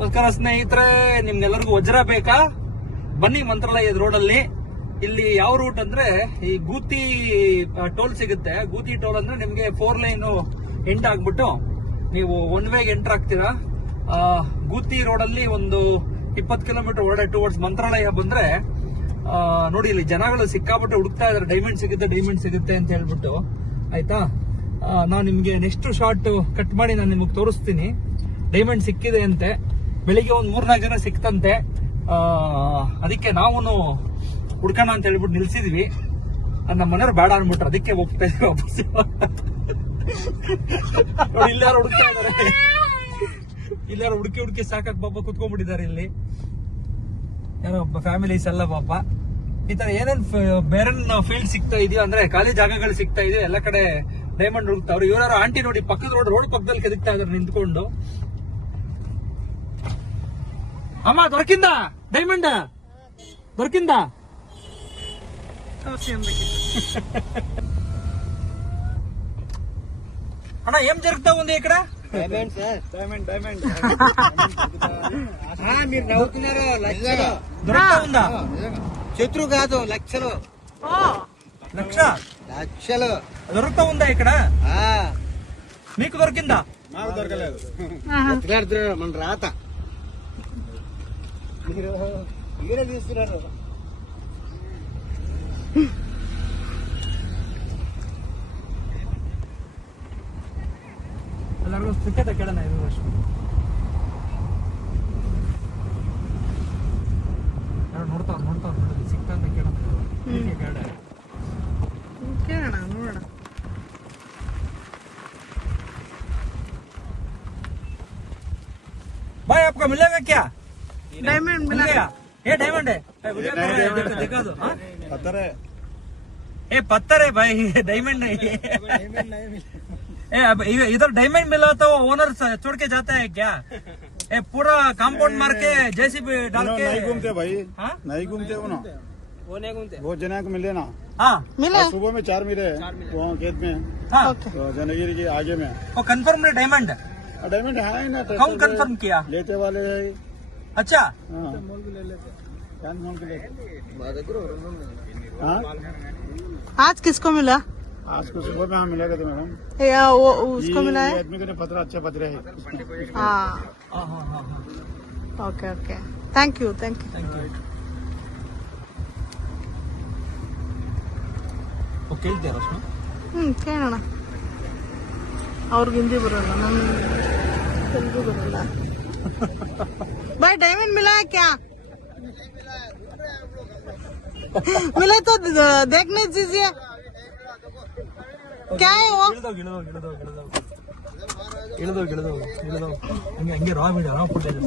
ನಮಸ್ಕಾರ ಸ್ನೇಹಿತರೆ, ನಿಮ್ಗೆಲ್ಲರಿಗೂ ವಜ್ರ ಬೇಕಾ? ಬನ್ನಿ ಮಂತ್ರಾಲಯದ ರೋಡಲ್ಲಿ. ಇಲ್ಲಿ ಯಾವ ರೂಟ್ ಅಂದ್ರೆ ಈ ಗೂತಿ ಟೋಲ್ ಸಿಗುತ್ತೆ. ಗೂತಿ ಟೋಲ್ ಅಂದ್ರೆ ನಿಮ್ಗೆ 4 ಲೈನ್ ಎಂಡ್ ಆಗ್ಬಿಟ್ಟು ನೀವು ಒನ್ ವೇಗೆ ಎಂಟರ್ ಆಗ್ತೀರಾ. ಗೂತಿ ರೋಡಲ್ಲಿ ಒಂದು 20 ಕಿಲೋಮೀಟರ್ ಒಳಗಡೆ ಟುವರ್ಡ್ಸ್ ಮಂತ್ರಾಲಯ ಬಂದ್ರೆ ನೋಡಿ, ಇಲ್ಲಿ ಜನಗಳು ಸಿಕ್ಕಾಬಿಟ್ಟು ಹುಡುಕ್ತಾ ಇದಾರೆ. ಡೈಮಂಡ್ ಸಿಗುತ್ತೆ ಅಂತ ಹೇಳ್ಬಿಟ್ಟು. ಆಯ್ತಾ, ನಾನು ನಿಮ್ಗೆ ನೆಕ್ಸ್ಟ್ ಶಾರ್ಟ್ ಕಟ್ ಮಾಡಿ ನಾನು ನಿಮಗೆ ತೋರಿಸ್ತೀನಿ. ಡೈಮಂಡ್ ಸಿಕ್ಕಿದೆ ಅಂತೆ. ಬೆಳಿಗ್ಗೆ ಒಂದು 3-4 ಜನ ಸಿಕ್ತಂತೆ. ಅದಕ್ಕೆ ನಾವು ಹುಡ್ಕೋಣ ಅಂತ ಹೇಳ್ಬಿಟ್ಟು ನಿಲ್ಸಿದ್ವಿ. ನಮ್ಮ ಮನೆಯವ್ರು ಬೇಡ ಅನ್ಬಿಟ್ರು, ಅದಕ್ಕೆ ಹೋಗ್ತಾ ಇದ್ವಿ ವಾಪಸ್. ಇಲ್ಲಾರು ಹುಡುಕ್ತಾ ಇದಾರೆ, ಇಲ್ಲಾರು ಹುಡುಕಿ ಸಾಕಾಕ್ ಪಾಪ ಕುತ್ಕೊಂಡ್ಬಿಟ್ಟಿದ್ದಾರೆ ಇಲ್ಲಿ. ಯಾರೋ ಫ್ಯಾಮಿಲೀಸ್ ಎಲ್ಲ ಪಾಪ. ಈ ತರ ಏನೇನ್ ಬೇರೆ ಫೀಲ್ಡ್ ಸಿಗ್ತಾ ಇದೆಯೋ ಅಂದ್ರೆ ಖಾಲಿ ಜಾಗಗಳು ಸಿಗ್ತಾ ಇದೆಯೋ ಎಲ್ಲ ಕಡೆ ಡೈಮಂಡ್ ಹುಡುಕ್ತಾವ್ರು. ಇವರಾರು ಆಂಟಿ ನೋಡಿ ಪಕ್ಕದ ರೋಡ್ ಪಕ್ಕದಲ್ಲಿ ಕೆದಕ್ತಾ ಇದಾರೆ ನಿಂತ್ಕೊಂಡು. అమ్మా దొరికిందా డైమండ్? దొరికిందా? అన్న ఏం జరుగుతా ఉంది ఇక్కడ? డైమండ్ సార్, డైమండ్ మీరు నవ్వుతున్నారు. లక్షలు దొరుకుతా ఉందా? శత్రు కాదు, లక్షలు లక్షలు దొరుకుతా ఉందా ఇక్కడ? మీకు దొరికిందా? మాకు దొరకలేదు. మన రాత మీరు వీడియో తీస్తున్నారు. ಎಲ್ಲರಿಗೂ ಸಿಕ್ಕತ್ತೆ ಕೇಳೋಣ. ಇದು ವರ್ಷ ನೋಡ್ತಾವ್ ಸಿಕ್ತಾ ಅಂತ ಕೇಳೋಣ. ನೋಡೋಣ. भाई आपका मिलेगा क्या? डायमंड मिल गया? ये डायमंड है? देखा दो. पत्थर है, ये पत्थर है भाई, डायमंड नहीं. अब इधर डायमंड मिला तो ओनर छोड़ के जाता है क्या? ये पूरा कंपाउंड मार के जेसीबी डाल के नहीं घूमते भाई. हाँ? नहीं घूमते वो ना, वो नहीं घूमते. वो जना को मिले ना. हाँ मिला. सुबह में 4 मिले वहाँ खेत में, हाँ, तो जनगिरी के आगे में. वो कंफर्म है डायमंड. डायमंड है ना. कौन कंफर्म किया? लेते वाले है. अच्छा, हाँ. हाँ? आज किसको मिला? आज को सुबह में मिलेगा तो मैडम. या वो उसको मिला है? आदमी के पत्र अच्छे पत्र है. हाँ, हाँ हाँ हाँ हाँ, okay okay, thank you. Thank you. वो ಕೇಳ್ತೀಯ ರಶ್ಮಿ? ಕೇಳೋಣ. ಅವ್ರಿಗೆ ಹಿಂದಿ ಬರಲ್ಲ, ನಮ್ಗೆ ತೆಲುಗು ಬರಲ್ಲ. भाई डायमंड मिला है क्या? मिला तो देखने दीजिए. क्या है वो? ಇಳಿದೋ ಹಂಗೆ ರಾ ವಿಡಿಯೋ ರಾ ಫುಟೇಜ್.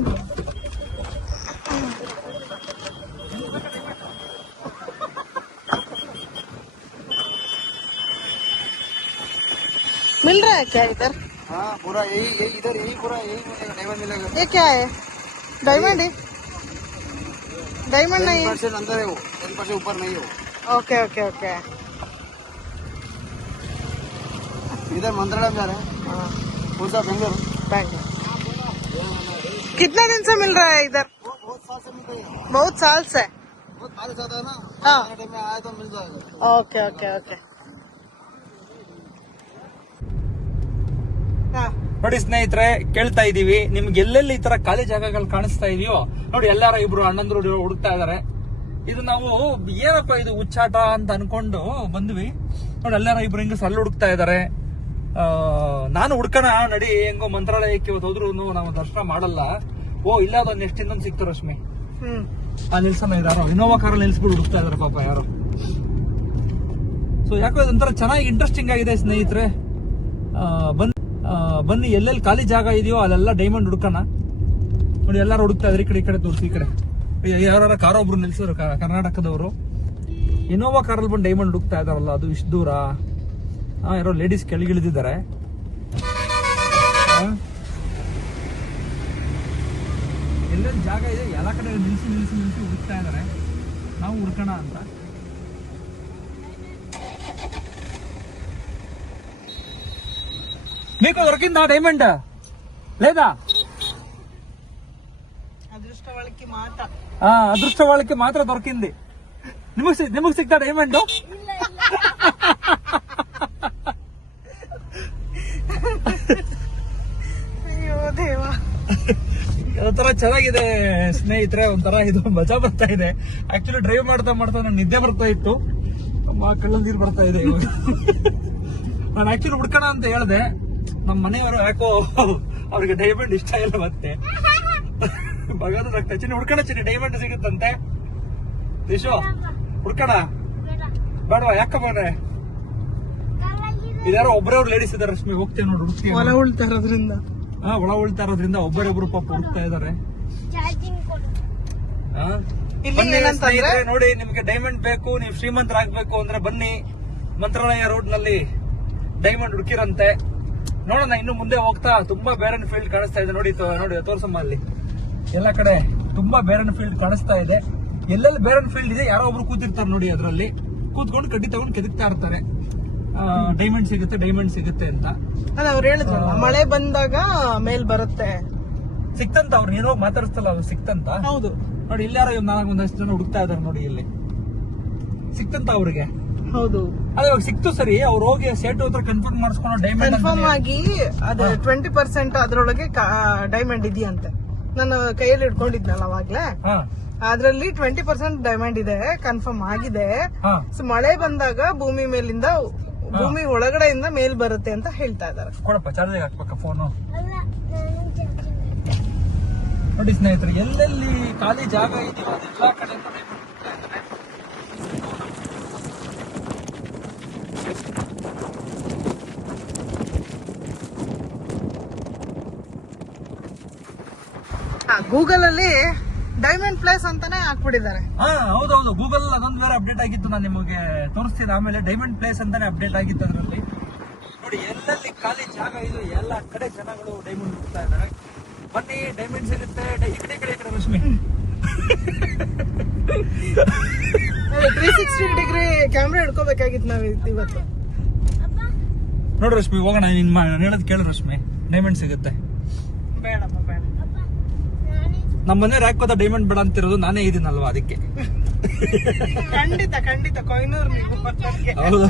मिल रहा है क्या इधर? हाँ, पूरा यही इधर यही पूरा यही मिलेगा. डायमंड मिलेगा. ये क्या है? डायमंड है? डायमंड नहीं है. 10% अंदर है वो, 10% ऊपर नहीं है वो. Okay okay okay. इधर मंत्रालय में जा रहे हैं. हाँ, कौन सा बेंगलोर? बैंक. कितने दिन से मिल रहा है इधर? बहुत साल से मिल रही है. बहुत साल से. बहुत बारिश आता है ना. हाँ. टाइम में आया तो मिल जाएगा. Okay okay okay. हाँ. ನೋಡಿ ಸ್ನೇಹಿತರೆ, ಕೇಳ್ತಾ ಇದೀವಿ ನಿಮ್ಗೆ ಎಲ್ಲೆಲ್ಲಿ ಈ ತರ ಖಾಲಿ ಜಾಗಗಳು ಕಾಣಿಸ್ತಾ ಇದೆಯೋ ನೋಡಿ, ಎಲ್ಲಾರ ಇಬ್ರು ಅಣ್ಣಂದ್ರು ಹುಡುಕ್ತಾ ಇದಾರೆ. ಇದು ನಾವು ಏನಪ್ಪ ಇದು ಹುಚ್ಚಾಟ ಅಂತ ಅನ್ಕೊಂಡು ಬಂದ್ವಿ. ನೋಡಿ ಎಲ್ಲಾರ ಇಬ್ರು ಹಿಂಗ ಸಲ್ಲ ಹುಡುಕ್ತಾ ಇದಾರೆ. ನಾನು ಹುಡ್ಕೋಣ ನಡಿ, ಹೆಂಗೋ ಮಂತ್ರಾಲಯಕ್ಕೆ ಇವತ್ತು ಹೋದ್ರು ನಾವು ದರ್ಶನ ಮಾಡಲ್ಲ. ಓ ಇಲ್ಲ, ಅದೊಂದು ನೆಕ್ಸ್ಟ್ ಇನ್ನೊಂದು ಸಿಕ್ತು ರಶ್ಮಿ. ನಿಲ್ಸನ ಇದಾರೋ ಇನೋವಾ ಕಾರಲ್ಲಿ ನಿಲ್ಸ್ಬಿಟ್ಟು ಹುಡುಕ್ತಾ ಇದಾರೆ ಪಾಪ ಯಾರು. ಸೊ ಯಾಕೋ ಇದೊಂಥರ ಚೆನ್ನಾಗಿ ಇಂಟ್ರೆಸ್ಟಿಂಗ್ ಆಗಿದೆ ಸ್ನೇಹಿತರೆ. ಬನ್ನಿ ಎಲ್ಲೆಲ್ಲಿ ಖಾಲಿ ಜಾಗ ಇದೆಯೋ ಅಲ್ಲೆಲ್ಲ ಡೈಮಂಡ್ ಹುಡ್ಕೋಣ. ನೋಡಿ ಎಲ್ಲಾರು ಹುಡುಕ್ತಾ ಇದ್ರೆ ಈ ಕಡೆ ತೋರಿಸಿ. ಈ ಕಡೆ ಯಾರ ಕಾರ್ ಒಬ್ರು ನಿಲ್ಸಿದ್ರು, ಕರ್ನಾಟಕದವರು. ಇನೋವಾ ಕಾರಲ್ಲಿ ಬಂದು ಡೈಮಂಡ್ ಹುಡುಕ್ತಾ ಇದಾರಲ್ಲ, ಅದು ಇಷ್ಟು ದೂರ. ಯಾರೋ ಲೇಡೀಸ್ ಕೆಳಗಿಳಿದಿದ್ದಾರೆ. ಎಲ್ಲೆಲ್ಲಿ ಜಾಗ ಇದೆ ಎಲ್ಲ ಕಡೆ ನಿಲ್ಸಿ ಹುಡುಕ್ತಾ ಇದಾರೆ. ನಾವು ಹುಡ್ಕೋಣ ಅಂತ. మీకు దొరికిందా డైమండ్ లేదా? ಅದೃಷ್ಟವಳಿಕೆ ಮಾತ ಅದೃಷ್ಟವಾಳಕ್ಕೆ ಮಾತ್ರ ದೊರಕಿಂది ನಿಮಗ್ ಸಿಗ್ತಾ ಡೈಮಂಡ್ ಅಯ್ಯೋ ದೇವ. ಒಂಥರ ಚೆನ್ನಾಗಿದೆ ಸ್ನೇಹಿತರೆ, ಒಂಥರ ಇದು ಮಜಾ ಬರ್ತಾ ಇದೆ. ಆಕ್ಚುಲಿ ಡ್ರೈವ್ ಮಾಡ್ತಾ ನಂಗೆ ನಿದ್ದೆ ಬರ್ತಾ ಇತ್ತು, ಕಣ್ಣಲ್ಲಿ ನೀರು ಬರ್ತಾ ಇದೆ ಇವಾಗ. ನಾನು ಆಕ್ಚುಲಿ ಹುಡ್ಕೋಣ ಅಂತ ಹೇಳ್ದೆ, ನಮ್ಮ ಮನೆಯವರು ಯಾಕೋ ಅವ್ರಿಗೆ ಡೈಮಂಡ್ ಇಷ್ಟ ಇಲ್ಲ. ಮತ್ತೆ ಬಗಾದ ಚಿನ್ನ ಹುಡ್ಕೋಣ, ಚಿನ್ನ ಡೈಮಂಡ್ ಸಿಗುತ್ತಂತೆ. ವಿಶ್ವ ಹುಡ್ಕೋಣ ಬೇಡವಾ? ಯಾಕ ಬೇಡ? ಇದಾರೋ ಒಬ್ಬರೇ ಲೇಡೀಸ್ ಇದಾರೆ ರಶ್ಮಿ, ಹೋಗ್ತೇವೆ ನೋಡು ಹುಡ್ತೀವಿ. ಹೊಲ ಉಳ್ತಾ ಇರೋದ್ರಿಂದ ಒಳ ಉಳ್ತಾ ಇರೋದ್ರಿಂದ ಒಬ್ಬರೊಬ್ರು ಪಾಪ ಹುಡುಕ್ತಾ ಇದಾರೆ. ಇಲ್ಲಿ ಏನಂತಂದ್ರೆ ನೋಡಿ, ನಿಮ್ಗೆ ಡೈಮಂಡ್ ಬೇಕು, ನೀವು ಶ್ರೀಮಂತರಾಗ್ಬೇಕು ಅಂದ್ರೆ ಬನ್ನಿ, ಮಂತ್ರಾಲಯ ರೋಡ್ ನಲ್ಲಿ ಡೈಮಂಡ್ ಹುಡುಕಿರಂತೆ. ನೋಡೋಣ, ಇನ್ನು ಮುಂದೆ ಹೋಗ್ತಾ ತುಂಬಾ ಬೇರನ್ ಫೀಲ್ಡ್ ಕಾಣಿಸ್ತಾ ಇದೆ. ನೋಡಿ ನೋಡಿ ತೋರ್ಸಮ್ಮ, ಅಲ್ಲಿ ಎಲ್ಲ ಕಡೆ ತುಂಬಾ ಬೇರನ್ ಫೀಲ್ಡ್ ಕಾಣಿಸ್ತಾ ಇದೆ. ಎಲ್ಲೆಲ್ಲಿ ಬೇರನ್ ಫೀಲ್ಡ್ ಇದೆ ಯಾರೋ ಒಬ್ರು ಕೂತಿರ್ತಾರೆ ನೋಡಿ, ಅದ್ರಲ್ಲಿ ಕೂತ್ಕೊಂಡು ಕಡ್ಡಿ ತಗೊಂಡು ಕೆದಕ್ತಾ ಇರ್ತಾರೆ. ಡೈಮಂಡ್ ಸಿಗುತ್ತೆ ಅಂತ. ಅಲ್ಲ, ಅವ್ರು ಹೇಳಿದ್ರಲ್ಲ ಮಳೆ ಬಂದಾಗ ಮೇಲ್ ಬರುತ್ತೆ ಸಿಕ್ತಂತ. ಅವ್ರು ಏನೋ ಮಾತಾಡಿಸ್ತಲ್ಲ, ಅವ್ರು ಸಿಕ್ತಂತ. ಹೌದು ನೋಡಿ, ಇಲ್ಲಿ ಯಾರೋ ಒಂದಷ್ಟು ಜನ ಹುಡುಕ್ತಾ ಇದಾರೆ ನೋಡಿ, ಇಲ್ಲಿ ಸಿಕ್ತಂತ ಅವ್ರಿಗೆ. ಹೌದು, ಅದೇ ಇವಾಗ ಸಿಕ್ತು ಸರಿ, ಅವ್ರು ಹೋಗಿ ಸೇಟು ಹತ್ರ ಕನ್ಫರ್ಮ್ ಮಾಡಿಸ್ಕೊಂಡು ಡೈಮಂಡ್ ಕನ್ಫರ್ಮ್ ಆಗಿ ಅದು 20% ಅದ್ರೊಳಗೆ ಡೈಮಂಡ್ ಇದೆಯಂತೆ. ನಾನು ಕೈಯಲ್ಲಿ ಇಟ್ಕೊಂಡಿದ್ನಲ್ಲ ಅವಾಗ್ಲೇ, ಅದ್ರಲ್ಲಿ 20% ಡೈಮಂಡ್ ಇದೆ, ಕನ್ಫರ್ಮ್ ಆಗಿದೆ. ಸೊ ಮಳೆ ಬಂದಾಗ ಭೂಮಿ ಮೇಲಿಂದ, ಭೂಮಿ ಒಳಗಡೆಯಿಂದ ಮೇಲ್ ಬರುತ್ತೆ ಅಂತ ಹೇಳ್ತಾ ಇದಾರೆ. ಕೊಡಪ್ಪ, ಚಾರ್ಜಿಗೆ ಹಾಕ್ಬೇಕ ಫೋನು. ನೋಡಿ ಸ್ನೇಹಿತರೆ, ಎಲ್ಲೆಲ್ಲಿ ಖಾಲಿ ಜಾಗ ಇದೆಯೋ ಅದೆಲ್ಲಾ ಕಡೆ ಗೂಗಲ್ ಅಲ್ಲಿ ಡೈಮಂಡ್ ಪ್ಲೇಸ್ ಅಂತಾನೆ ಹಾಕ್ಬಿಟ್ಟಿದ್ದಾರೆ. ಹೌದೌದು, ಗೂಗಲ್ ಅದೊಂದು ಬೇರೆ ಅಪ್ಡೇಟ್ ಆಗಿತ್ತು, ನಾನು ನಿಮಗೆ ತೋರಿಸ್ತೀನಿ ಆಮೇಲೆ. ಡೈಮಂಡ್ ಪ್ಲೇಸ್ ಅಂತಾನೆ ಅಪ್ಡೇಟ್ ಆಗಿತ್ತು ಅದರಲ್ಲಿ. ನೋಡಿ, ಎಲ್ಲೆಲ್ಲಿ ಖಾಲಿ ಜಾಗ ಇದು ಎಲ್ಲ ಕಡೆ ಜನಗಳು ಡೈಮಂಡ್ ಹುಡುಕ್ತಾ ಇದ್ದಾರೆ. ಬನ್ನಿ, ಡೈಮಂಡ್ ಸಿಗುತ್ತೆ. ಈ ಕಡೆ ರಶ್ಮಿ 360 ಡಿಗ್ರಿ ಕ್ಯಾಮ್ರಾ ಹಿಡ್ಕೋಬೇಕಾಗಿತ್ತು ನಾವು ಇವತ್ತು. ನೋಡು ರಶ್ಮಿ, ಹೋಗೋಣ. ನಾನು ಹೇಳೋದು ಕೇಳು ರಶ್ಮಿ, ಡೈಮಂಡ್ ಸಿಗುತ್ತೆ. ಬೇಡಮ್ಮ ಬೇಡ, ನಮ್ಮ ಮನೆ ಹಾಕೋದ ಡೈಮಂಡ್ ಬೇಡ ಅಂತಿರೋದು ನಾನೇ ಇದೀನಲ್ವಾ, ಅದಕ್ಕೆ. ಖಂಡಿತ ಕೊಯ್ನೂರು ನೀವು. ಹೌದು.